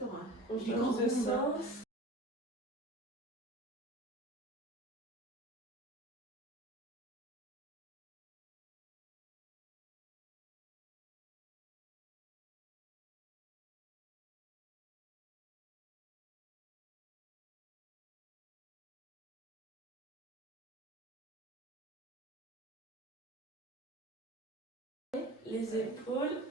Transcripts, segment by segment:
Exactement. On change de sens. Les épaules.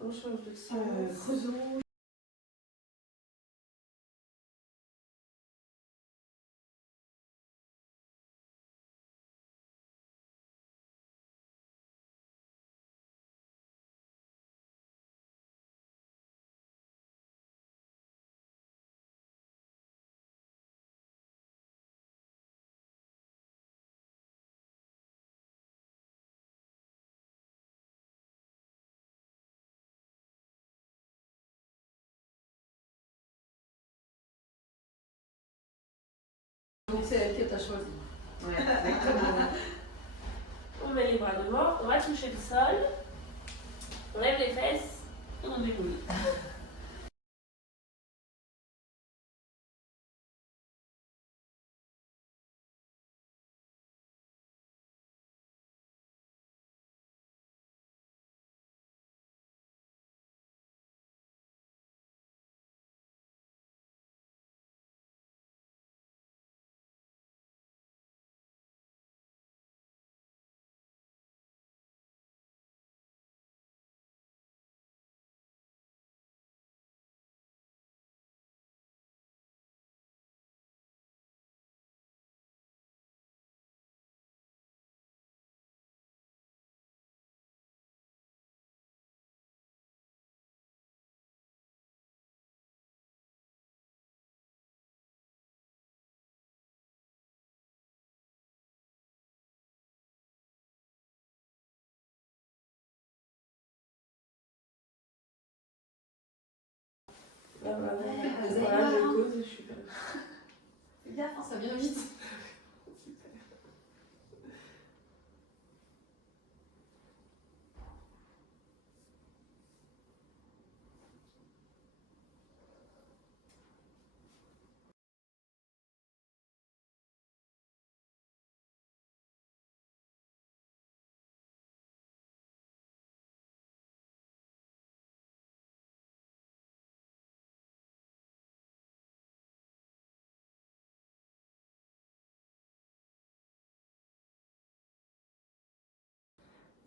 On change de sens. Donc c'est elle que tu as choisi. Ouais, exactement. On met les bras devant, on va toucher le sol. On lève les fesses et on déroule. Voilà, je cause, je suis comme ça. Fais gaffe, ça vient vite.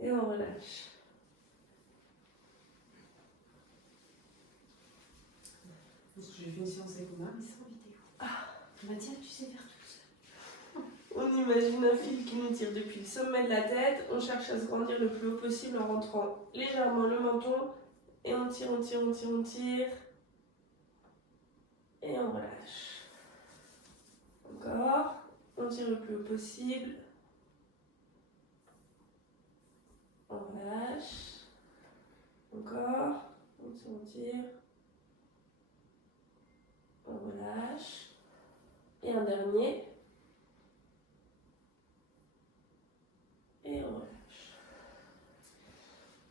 Et on relâche. Parce que j'ai fait une séance avec moi, mais sans vidéo. Mathilde, tu sais faire tout ça. On imagine un fil qui nous tire depuis le sommet de la tête. On cherche à se grandir le plus haut possible en rentrant légèrement le menton. Et on tire, on tire, on tire, on tire. Et on relâche. Encore. On tire le plus haut possible. On relâche. Encore. On tire, on tire. On relâche. Et un dernier. Et on relâche.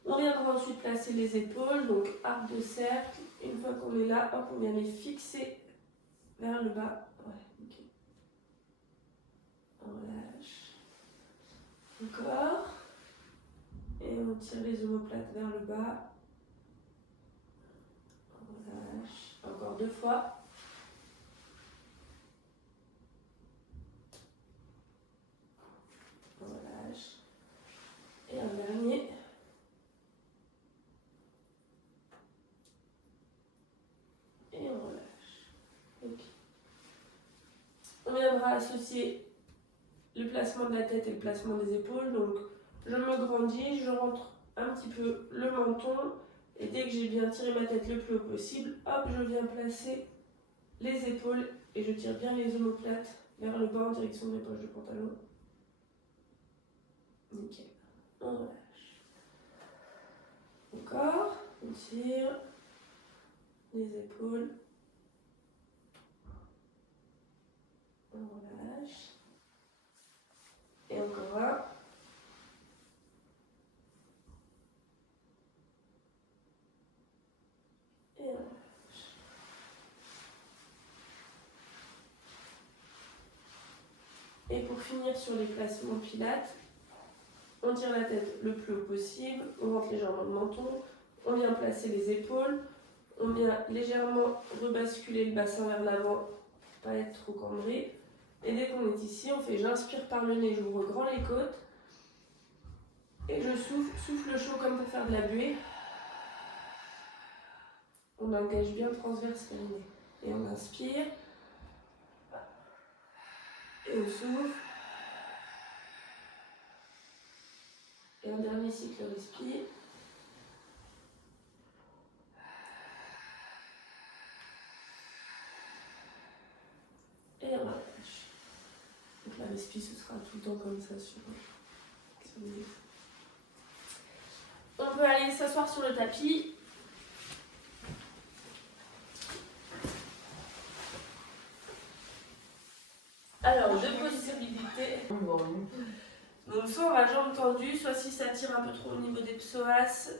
On viendra ensuite placer les épaules, donc arc de cercle. Une fois qu'on est là, hop, on vient les fixer vers le bas. Ouais, ok. On relâche. Encore. Et on tire les omoplates vers le bas. On relâche. Encore 2 fois. On relâche. Et un dernier. Et on relâche. Ok. On viendra associer le placement de la tête et le placement des épaules. Donc, je me grandis, je rentre un petit peu le menton. Et dès que j'ai bien tiré ma tête le plus haut possible, hop, je viens placer les épaules et je tire bien les omoplates vers le bas en direction de mes poches de pantalon. Nickel. On relâche. Encore. On tire les épaules. On relâche. Et encore un. Et on relâche. Et pour finir sur les placements pilates, on tire la tête le plus haut possible, on rentre légèrement le menton, on vient placer les épaules, on vient légèrement rebasculer le bassin vers l'avant pour pas être trop cambré. Et dès qu'on est ici, on fait j'inspire par le nez, j'ouvre grand les côtes. Et je souffle chaud comme pour faire de la buée. On engage bien transverse le nez. Et on inspire. Et on souffle. Et un dernier cycle respire. Et on relâche. Donc la respi, ce sera tout le temps comme ça sur les... On peut aller s'asseoir sur le tapis. Alors, deux possibilités. Donc, soit on va jambes tendues, soit si ça tire un peu trop au niveau des psoas,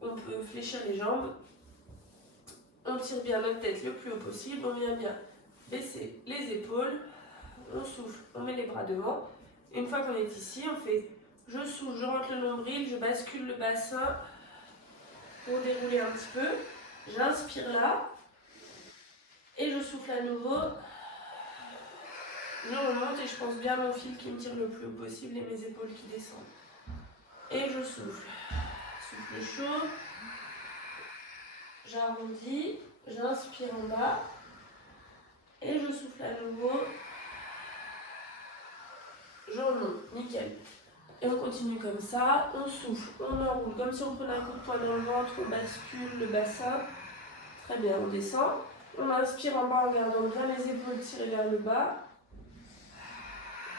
on peut fléchir les jambes. On tire bien notre tête le plus haut possible, on vient bien baisser les épaules, on souffle, on met les bras devant. Une fois qu'on est ici, on fait je souffle, je rentre le nombril, je bascule le bassin pour dérouler un petit peu. J'inspire là et je souffle à nouveau. Je remonte et je pense bien à mon fil qui me tire le plus haut possible et mes épaules qui descendent. Et je souffle. Souffle chaud. J'arrondis. J'inspire en bas. Et je souffle à nouveau. Je remonte. Nickel. Et on continue comme ça. On souffle. On enroule. Comme si on prenait un coup de poing dans le ventre. On bascule le bassin. Très bien. On descend. On inspire en bas en gardant bien les épaules tirées vers le bas.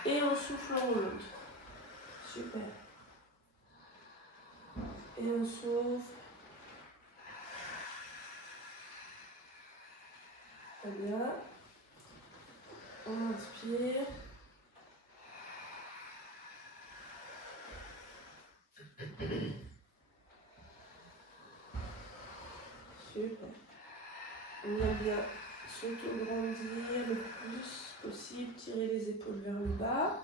Et on souffle, on remonte. Super. Et on souffle. Très bien. On inspire. Super. On vient bien s'auto-grandir le plus possible, tirer les épaules vers le bas.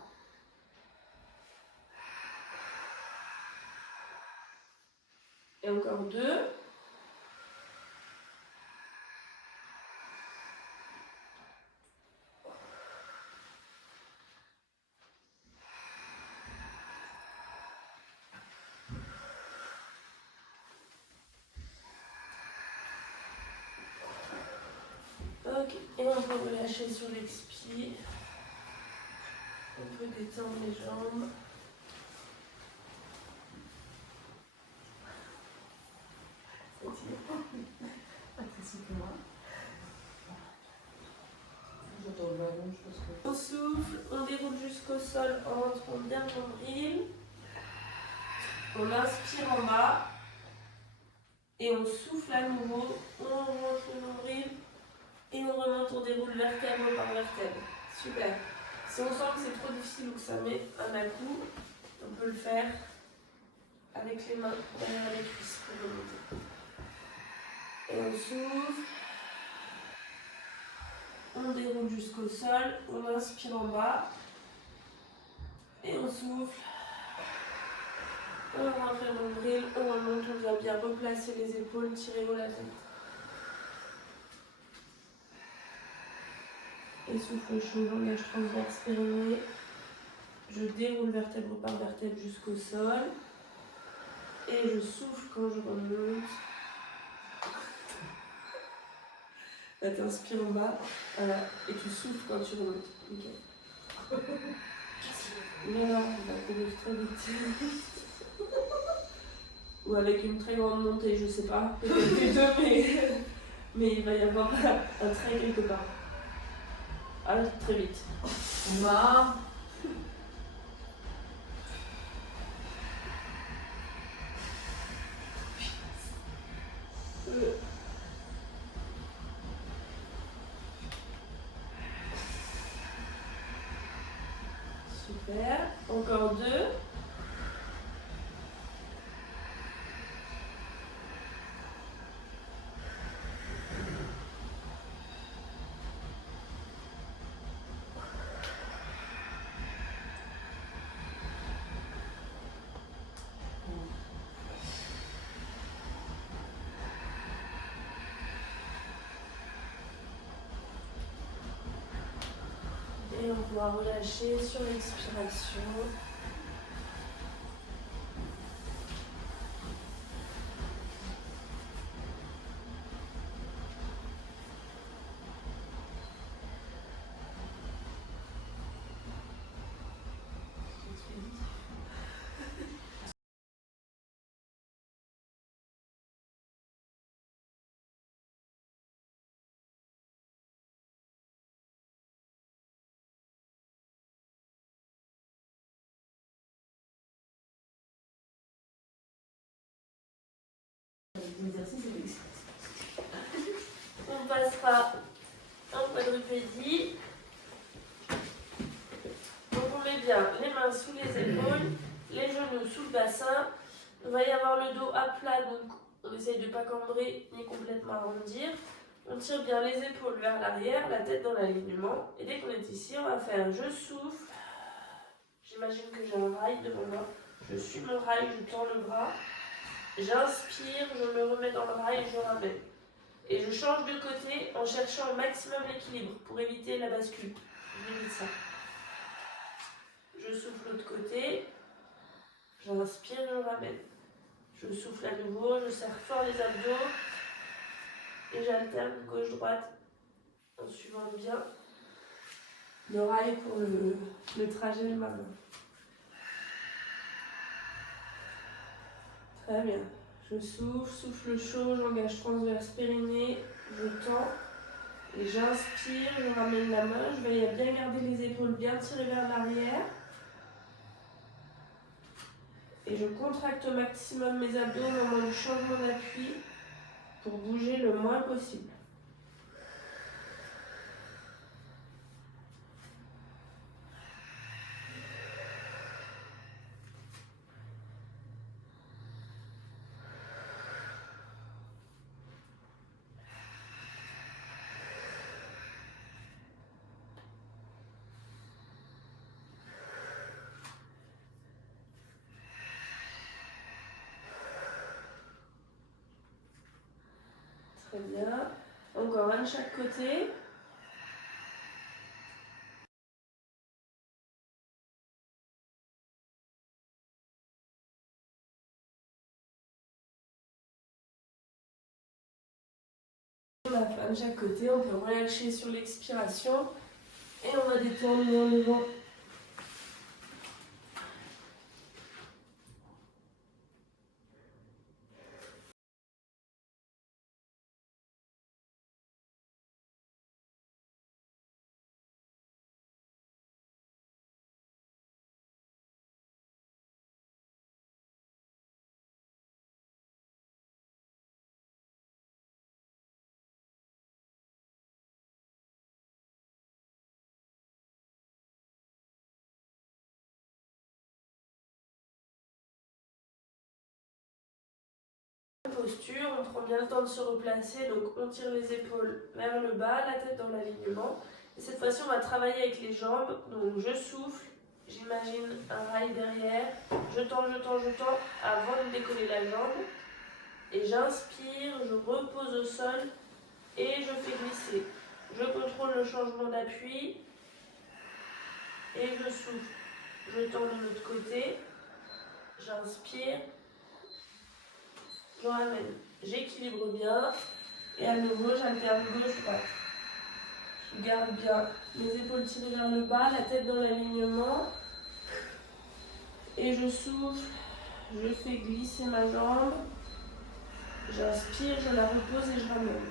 Et encore deux. Ok, et on peut relâcher sur l'expi. On peut détendre les jambes. On souffle, on déroule jusqu'au sol en rentrant bien le nombril. On inspire en bas. Et on souffle à nouveau. On rentre le nombril. Et on remonte, on déroule vertèbre par vertèbre. Super. Si on sent que c'est trop difficile ou que ça met un à-coup, on peut le faire avec les mains derrière les cuisses pour remonter. Et on souffle. On déroule jusqu'au sol. On inspire en bas. Et on souffle. On rentre le nombril. On remonte. On vient bien replacer les épaules. Tirer haut la tête. Et souffle chaud, langage transverse périnée. Je déroule vertèbre par vertèbre jusqu'au sol. Et je souffle quand je remonte. Là, t'inspires en bas. Voilà. Et tu souffles quand tu remontes. Ok. Voilà, on va courir très vite. Ou avec une très grande montée, je sais pas. Peut-être les deux, mais il va y avoir un trait quelque part. Allez, très vite. Emma. Super. Encore 2. Et on va relâcher sur l'expiration. L'exercice est express. On passera en quadrupédie. Donc on met bien les mains sous les épaules, les genoux sous le bassin. Il va y avoir le dos à plat, donc on essaye de ne pas cambrer ni complètement arrondir. On tire bien les épaules vers l'arrière, la tête dans l'alignement. Et dès qu'on est ici, on va faire je souffle. J'imagine que j'ai un rail devant moi. Je suis mon rail, je tends le bras. J'inspire, je me remets dans le rail et je ramène. Et je change de côté en cherchant au maximum l'équilibre pour éviter la bascule. J'évite ça. Je souffle de l'autre côté. J'inspire, je ramène. Je souffle à nouveau, je serre fort les abdos. Et j'alterne gauche-droite en suivant bien le rail pour le trajet de ma main. Très bien. Je souffle, souffle chaud, j'engage transverse périnée, je tends. Et j'inspire, je ramène la main, je vais bien garder les épaules bien tirées vers l'arrière. Et je contracte au maximum mes abdos au moment du changement d'appui pour bouger le moins possible. Très bien. Encore un de chaque côté. La fin de chaque côté, on peut relâcher sur l'expiration et on va détendre en levant. Posture, on prend bien le temps de se replacer, donc on tire les épaules vers le bas, la tête dans l'alignement. Et cette fois-ci, on va travailler avec les jambes. Donc je souffle, j'imagine un rail derrière, je tends, je tends, je tends avant de décoller la jambe. Et j'inspire, je repose au sol et je fais glisser. Je contrôle le changement d'appui et je souffle. Je tends de l'autre côté, j'inspire. Je ramène, j'équilibre bien et à nouveau j'alterne gauche-droite. Je garde bien les épaules tirées vers le bas, la tête dans l'alignement et je souffle, je fais glisser ma jambe, j'inspire, je la repose et je ramène.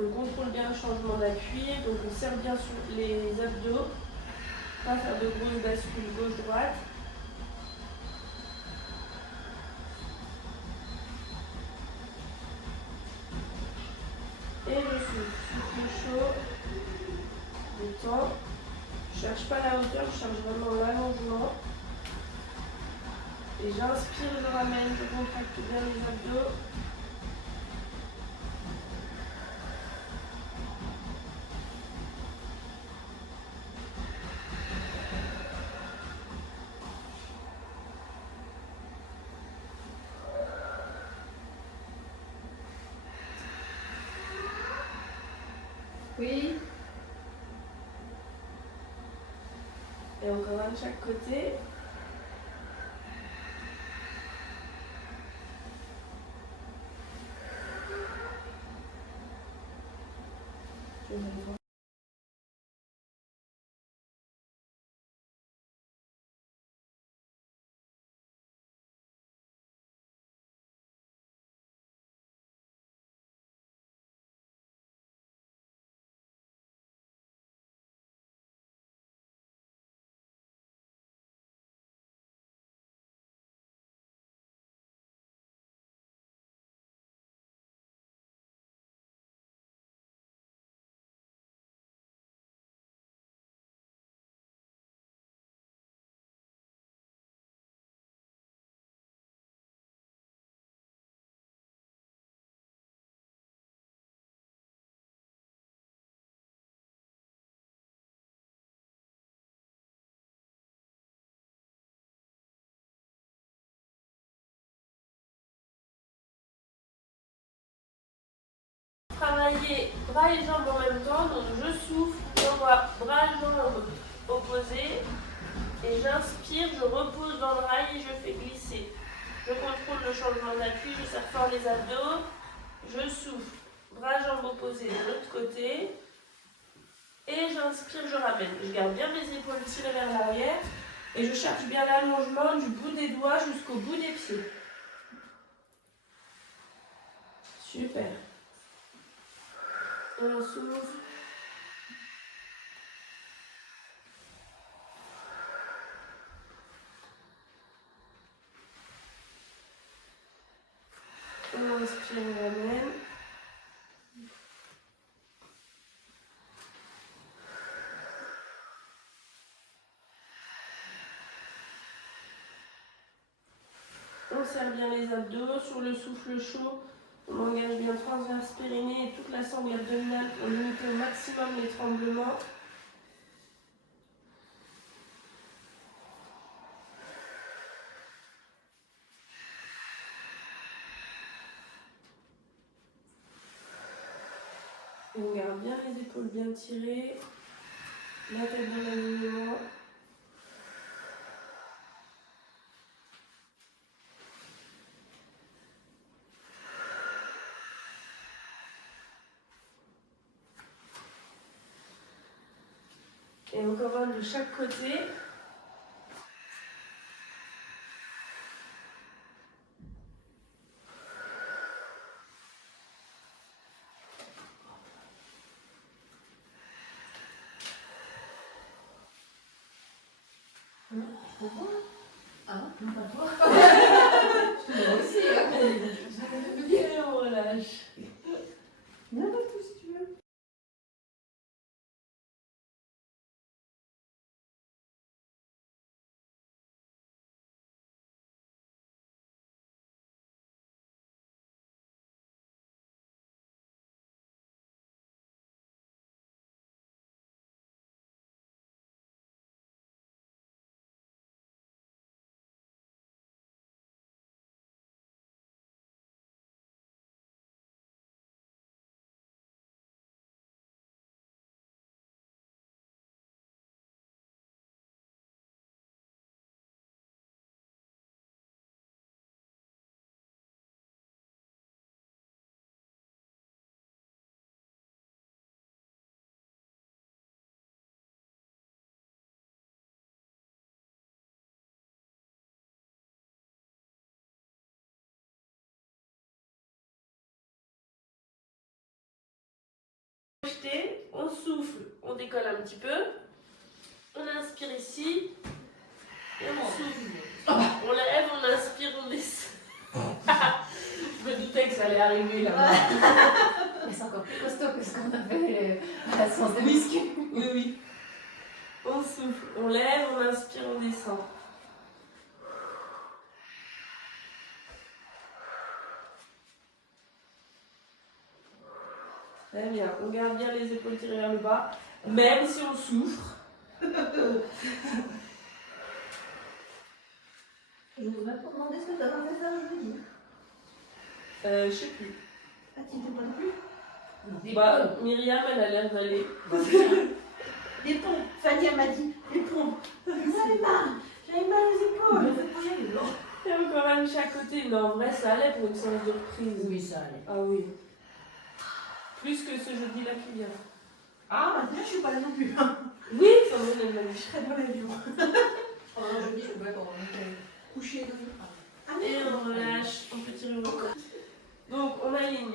On contrôle bien le changement d'appui, donc on serre bien sur les abdos, pas faire de grosses bascules gauche-droite. Et je souffle chaud, détends. Je cherche pas la hauteur, je cherche vraiment l'allongement. Et j'inspire, je ramène, je contracte bien les abdos. Oui. Et encore un de chaque côté. Je vais voir. Travailler bras et jambes en même temps, donc je souffle, j'envoie bras et jambes opposés et j'inspire, je repose dans le rail et je fais glisser. Je contrôle le changement d'appui, je serre fort les abdos, je souffle, bras et jambes opposés de l'autre côté et j'inspire, je ramène. Je garde bien mes épaules tirées vers l'arrière et je cherche bien l'allongement du bout des doigts jusqu'au bout des pieds. Super. Et on souffle. On inspire, on ramène. On serre bien les abdos. Sur le souffle chaud, on engage bien transverse périnée et toute la sangle abdominale pour limiter au maximum les tremblements. On garde bien les épaules bien tirées, la tête dans l'alignement. Et encore un de chaque côté. Ah, non, pas toi. Je te vois aussi, hein. Et on relâche. N'importe où si tu veux. Jeter, on souffle, on décolle un petit peu. On inspire ici. Et on souffle. On lève, on inspire, on descend. Je me doutais que ça allait arriver là-bas. Mais c'est encore plus costaud que ce qu'on avait à la séance de muscu. Oui, oui. On souffle, on lève, on inspire, on descend. Très bien, on garde bien les épaules tirées vers le bas, même si on souffre. Je vous ai même pas demandé ce que tu as fait ça jeudi. Je sais plus. Ah, tu n'étais pas non plus? Bah, Myriam, elle a l'air d'aller. Les pompes. Fanny, elle m'a dit, les pompes. J'avais mal aux épaules. Et encore un de chaque côté. Non, en vrai, ça allait pour une séance de reprise. Oui, ça allait. Ah oui. Plus que ce jeudi-là qui vient. Ah, maintenant, je suis pas là non plus. Oui, ça me donne la vie. Je serai dans l'avion. Pendant jeudi, je pouvais qu'on était Couché dans le... Ah, Et on relâche, on peut tirer encore. Donc on aligne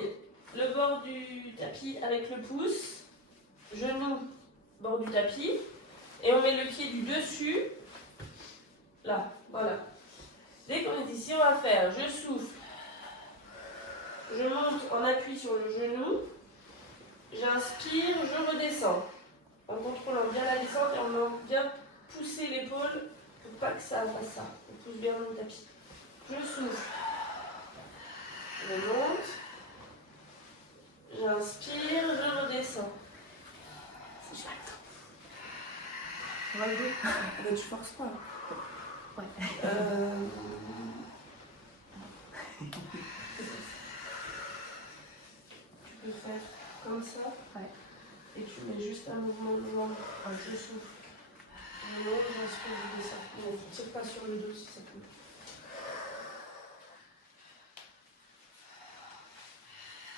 le bord du tapis avec le pouce, genou, bord du tapis, et on met le pied du dessus, là, voilà. Dès qu'on est ici, on va faire, je souffle, je monte en appui sur le genou, j'inspire, je redescends, en contrôlant bien la descente et en allant bien pousser l'épaule pour pas que ça fasse ça. On pousse bien le tapis. Je souffle, je monte, j'inspire, je redescends. C'est chouette. On va le jouer. Mais tu forces pas. Ouais. Tu peux faire comme ça. Ouais. Et tu mets juste un mouvement de jambe. Je souffle. Je monte, j'inspire, je descends. Ne tire pas sur le dos si ça peut.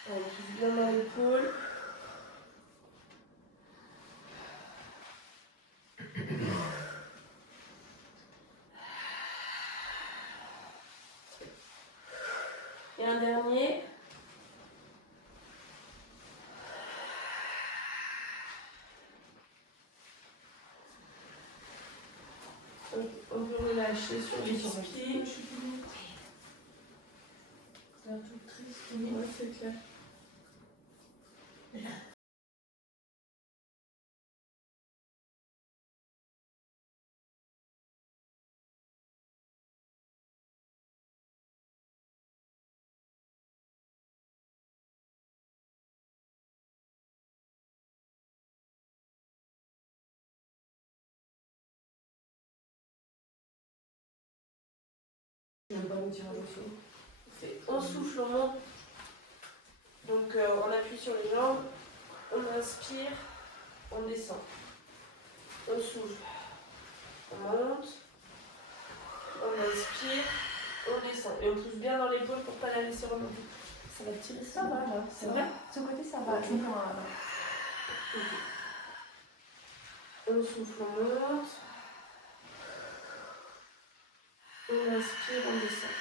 On pousse bien dans l'épaule. Et un dernier. On peut relâcher sur les pieds. C'est un truc triste. Ouais, c'est clair. On souffle, on monte. Donc on appuie sur les jambes, on inspire, on descend. On souffle, on monte, on inspire, on descend. Et on pousse bien dans l'épaule pour ne pas la laisser remonter. Ça va tirer ça va là, c'est vrai? Ce côté, ça va. Ok. On souffle, on monte. On inspire, on descend.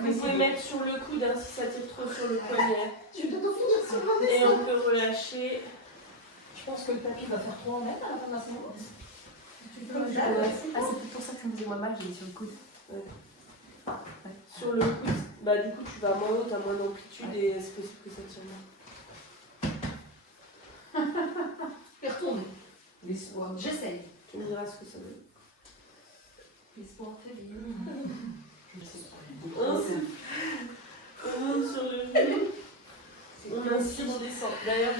Vous pouvez mettre sur le coude hein, si ça tire trop sur le poignet. Je vais bientôt finir sur mon Et dessin. on peut relâcher. Je pense que le tapis va faire 3 mètres à la fin de la séance. Comme ça, Ah, ouais. c'est peut-être pour ça que ça me faisait moins mal, j'ai mis sur le coude. Sur le coude, bah du coup tu vas moins haut, tu as moins d'amplitude et c'est possible que ça tire moins. Je vais retourner. L'espoir. J'essaye. Tu me diras ce que ça donne. L'espoir fait vivre. On monte sur le genou, on inspire. aussi, je descends. D'ailleurs,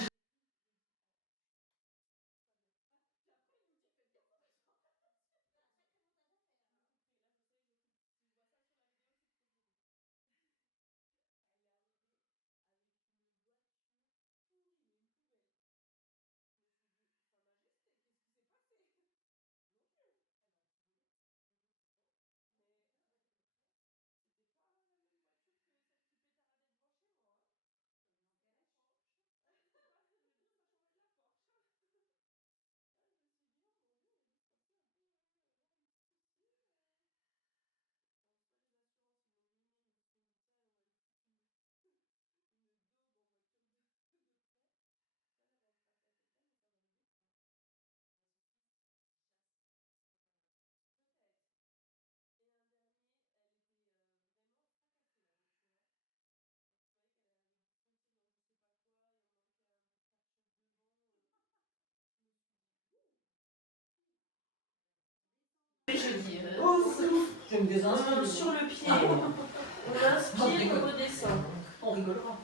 Jeudi. au souffle, Je me désinspire. sur le pied, on inspire, on redescend. On rigolera.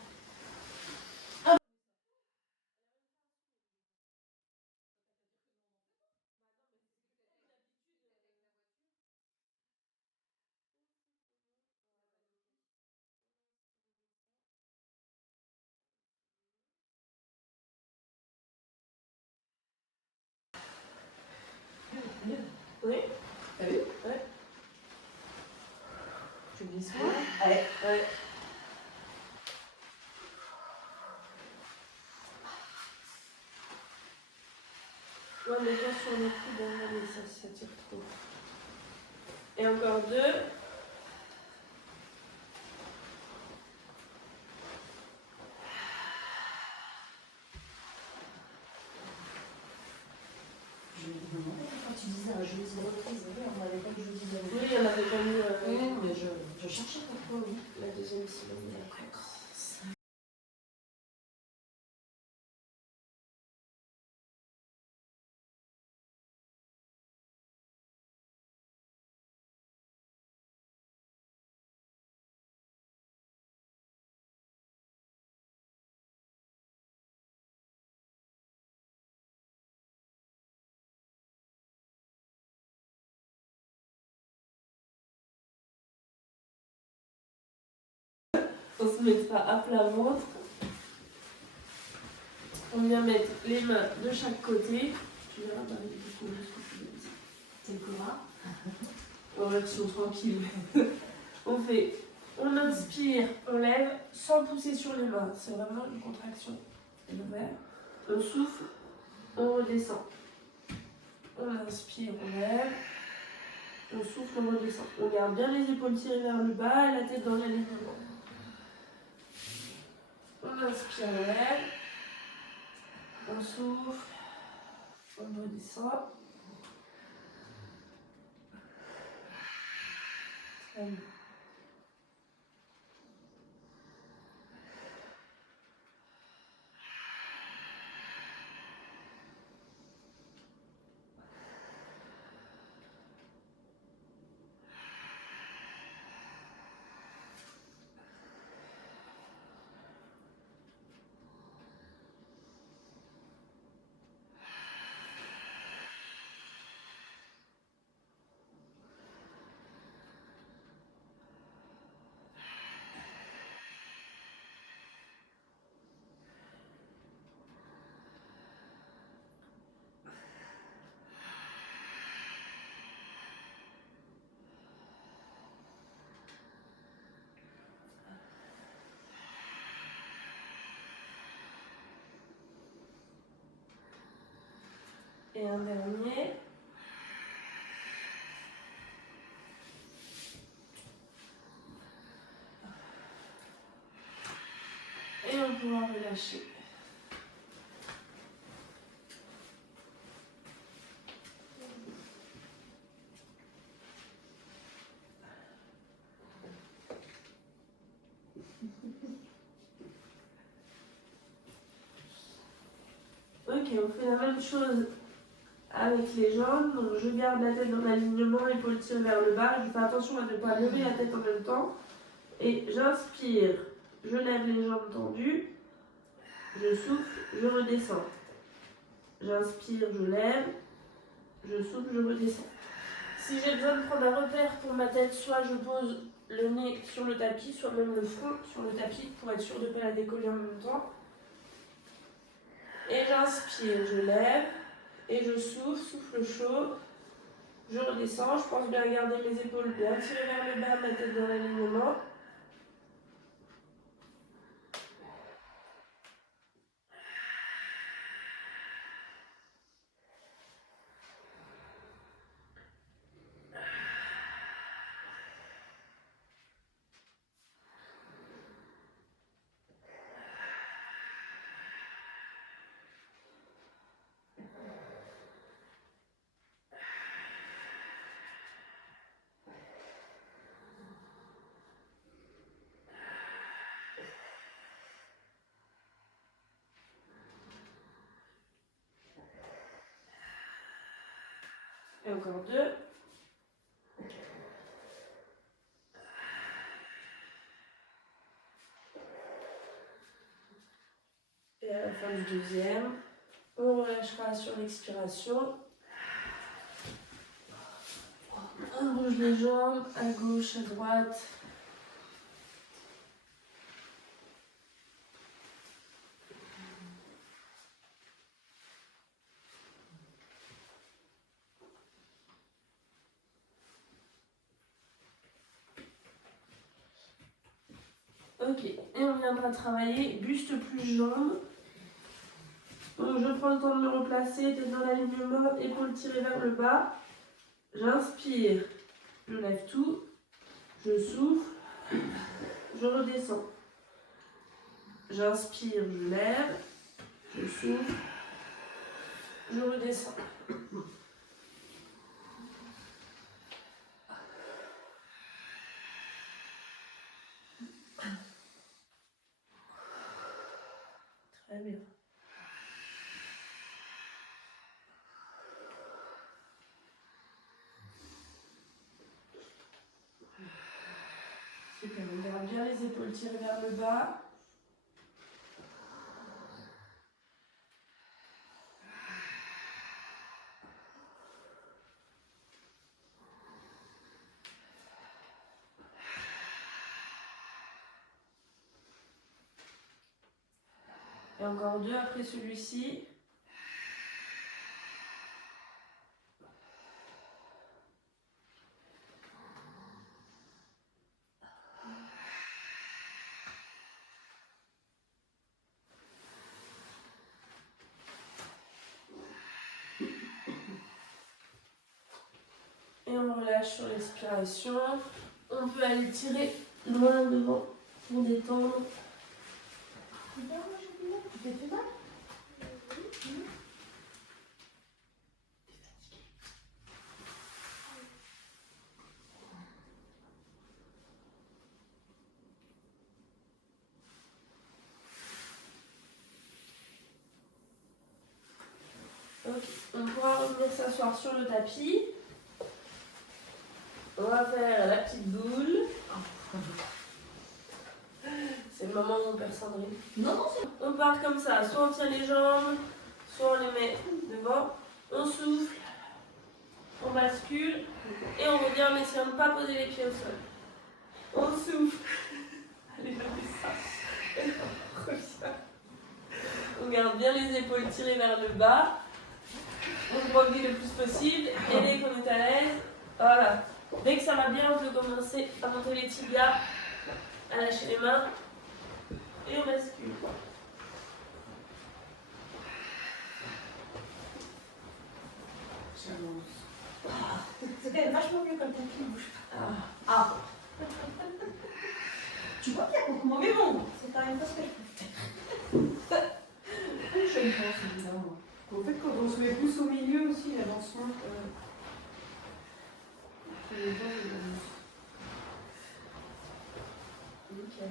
Oui. T'as vu? Ouais. Tu me dis ça? Ouais. Ouais. Ouais, mais toi sur le coude, mais ça tire trop. Et encore 2. Je me demandais quand tu disais un jeudi de reprise, on n'avait pas de jeudi de reprise. Oui, on avait pas mis Oui, mais je cherchais pourquoi, oui. la deuxième semaine d'après. On se mettra à plat ventre. On vient mettre les mains de chaque côté. Tu verras, Marie, du coup, ce que tu veux dire. C'est le Cora. En version tranquille. On inspire, on lève sans pousser sur les mains. C'est vraiment une contraction. Et l'ouvert. On souffle, on redescend. On inspire, on lève. On souffle, on redescend. On garde bien les épaules tirées vers le bas et la tête dans l'alignement. On inspire, on lève. On souffle, on redescend. Très bien. Et un dernier. Et on pourra relâcher. Ok, on fait la même chose avec les jambes. Donc je garde la tête dans l'alignement, épaules tirées vers le bas. Je fais attention à ne pas lever la tête en même temps. Et j'inspire, je lève les jambes tendues. je souffle, je redescends. J'inspire, je lève, je souffle, je redescends. Si j'ai besoin de prendre un repère pour ma tête, soit je pose le nez sur le tapis, soit même le front sur le tapis pour être sûr de ne pas la décoller en même temps. Et j'inspire, je lève et je souffle, souffle chaud. Je redescends, je pense bien garder mes épaules bien tirées vers le bas, ma tête dans l'alignement. Et encore 2. Et à la fin du deuxième, on relâchera sur l'expiration. On bouge les jambes à gauche, à droite. Ok, et on viendra travailler buste plus jambes. Donc je prends le temps de me replacer, tête dans l'alignement, épaules tirées vers le bas. J'inspire, je lève tout, je souffle, je redescends. J'inspire, je lève, je souffle, je redescends. Très bien. Super, on garde bien les épaules tirées vers le bas. Et encore 2 après celui-ci. Et on relâche sur l'expiration. On peut aller tirer loin devant pour détendre. Tu t'es fait mal? Ok, on pourra revenir s'asseoir sur le tapis. On va faire la petite boule. C'est le moment où on perd Sandrine. Non, non, c'est On part comme ça, soit on tire les jambes, soit on les met devant. On souffle, on bascule et on revient en essayant de ne pas poser les pieds au sol. On souffle. Allez, on fait ça. Et on revient. On garde bien les épaules tirées vers le bas. On grandit le plus possible et dès qu'on est à l'aise, voilà. Dès que ça va bien, on peut commencer à monter les tibias, à lâcher les mains et on bascule. quand même vachement mieux comme tapis bouge. Ah. Tu vois qu'il y a beaucoup moins. Mais bon, c'est quand même pas ce que je peux faire. Je pense, évidemment. En fait, quand on se met plus au milieu aussi, l'avancement. Les gens, Nickel.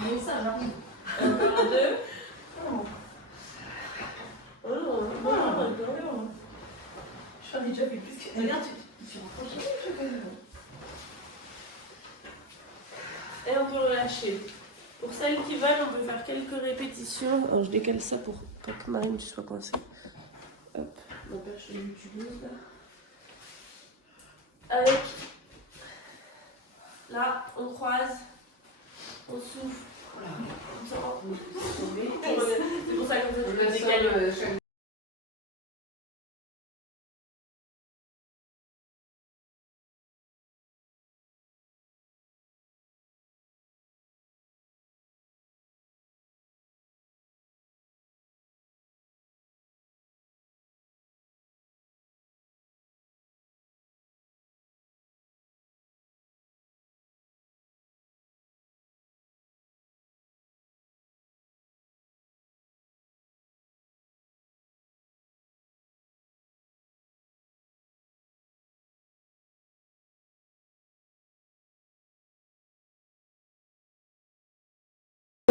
Mais ça, j'arrive. Encore 2. Oh, Oh non, non, non, non. j'en ai déjà fait plus que. Regarde, tu rapproches, je peux. répétitions. Alors je décale ça pour pas que Marine tu sois coincée. Hop, ma perche de lutuleuse là. Avec, là, on croise, on souffle. Voilà. On sent. Tomber. C'est pour ça que On je le vais décaler. somme chaque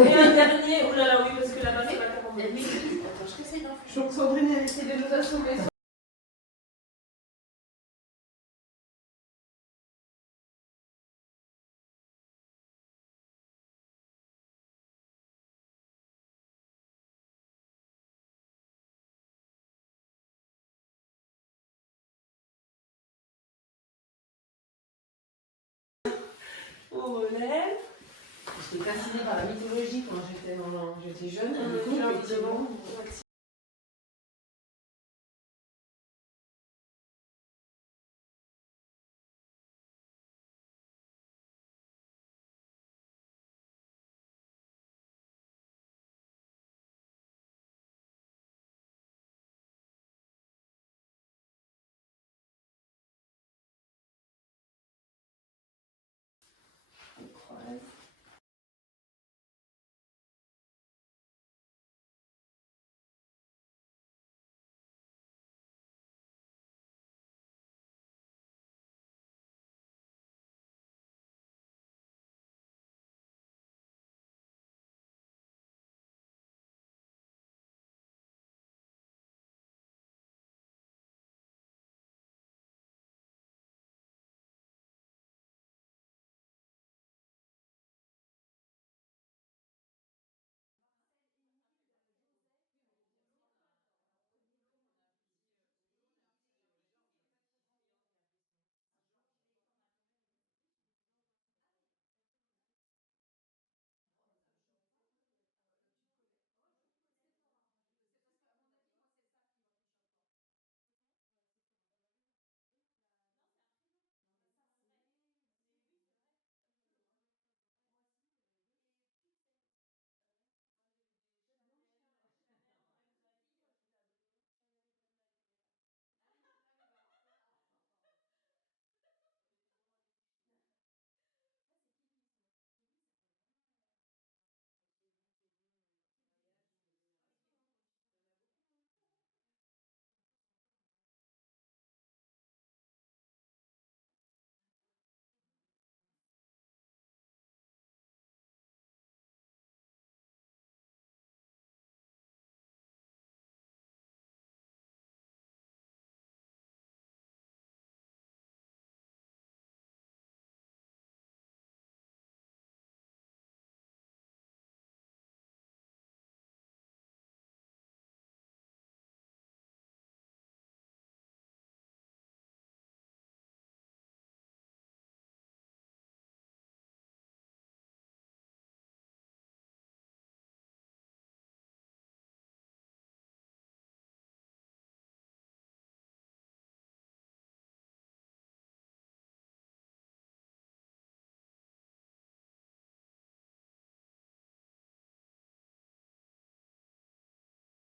Et un dernier, oh là là, oui, parce que là-bas c'est pas comment. Oui, attends, je réessaye d'en faire. Donc Sandrine a essayé de nous assommer. On relève. J'étais fascinée par la mythologie quand j'étais jeune. On Du coup, est effectivement, devant.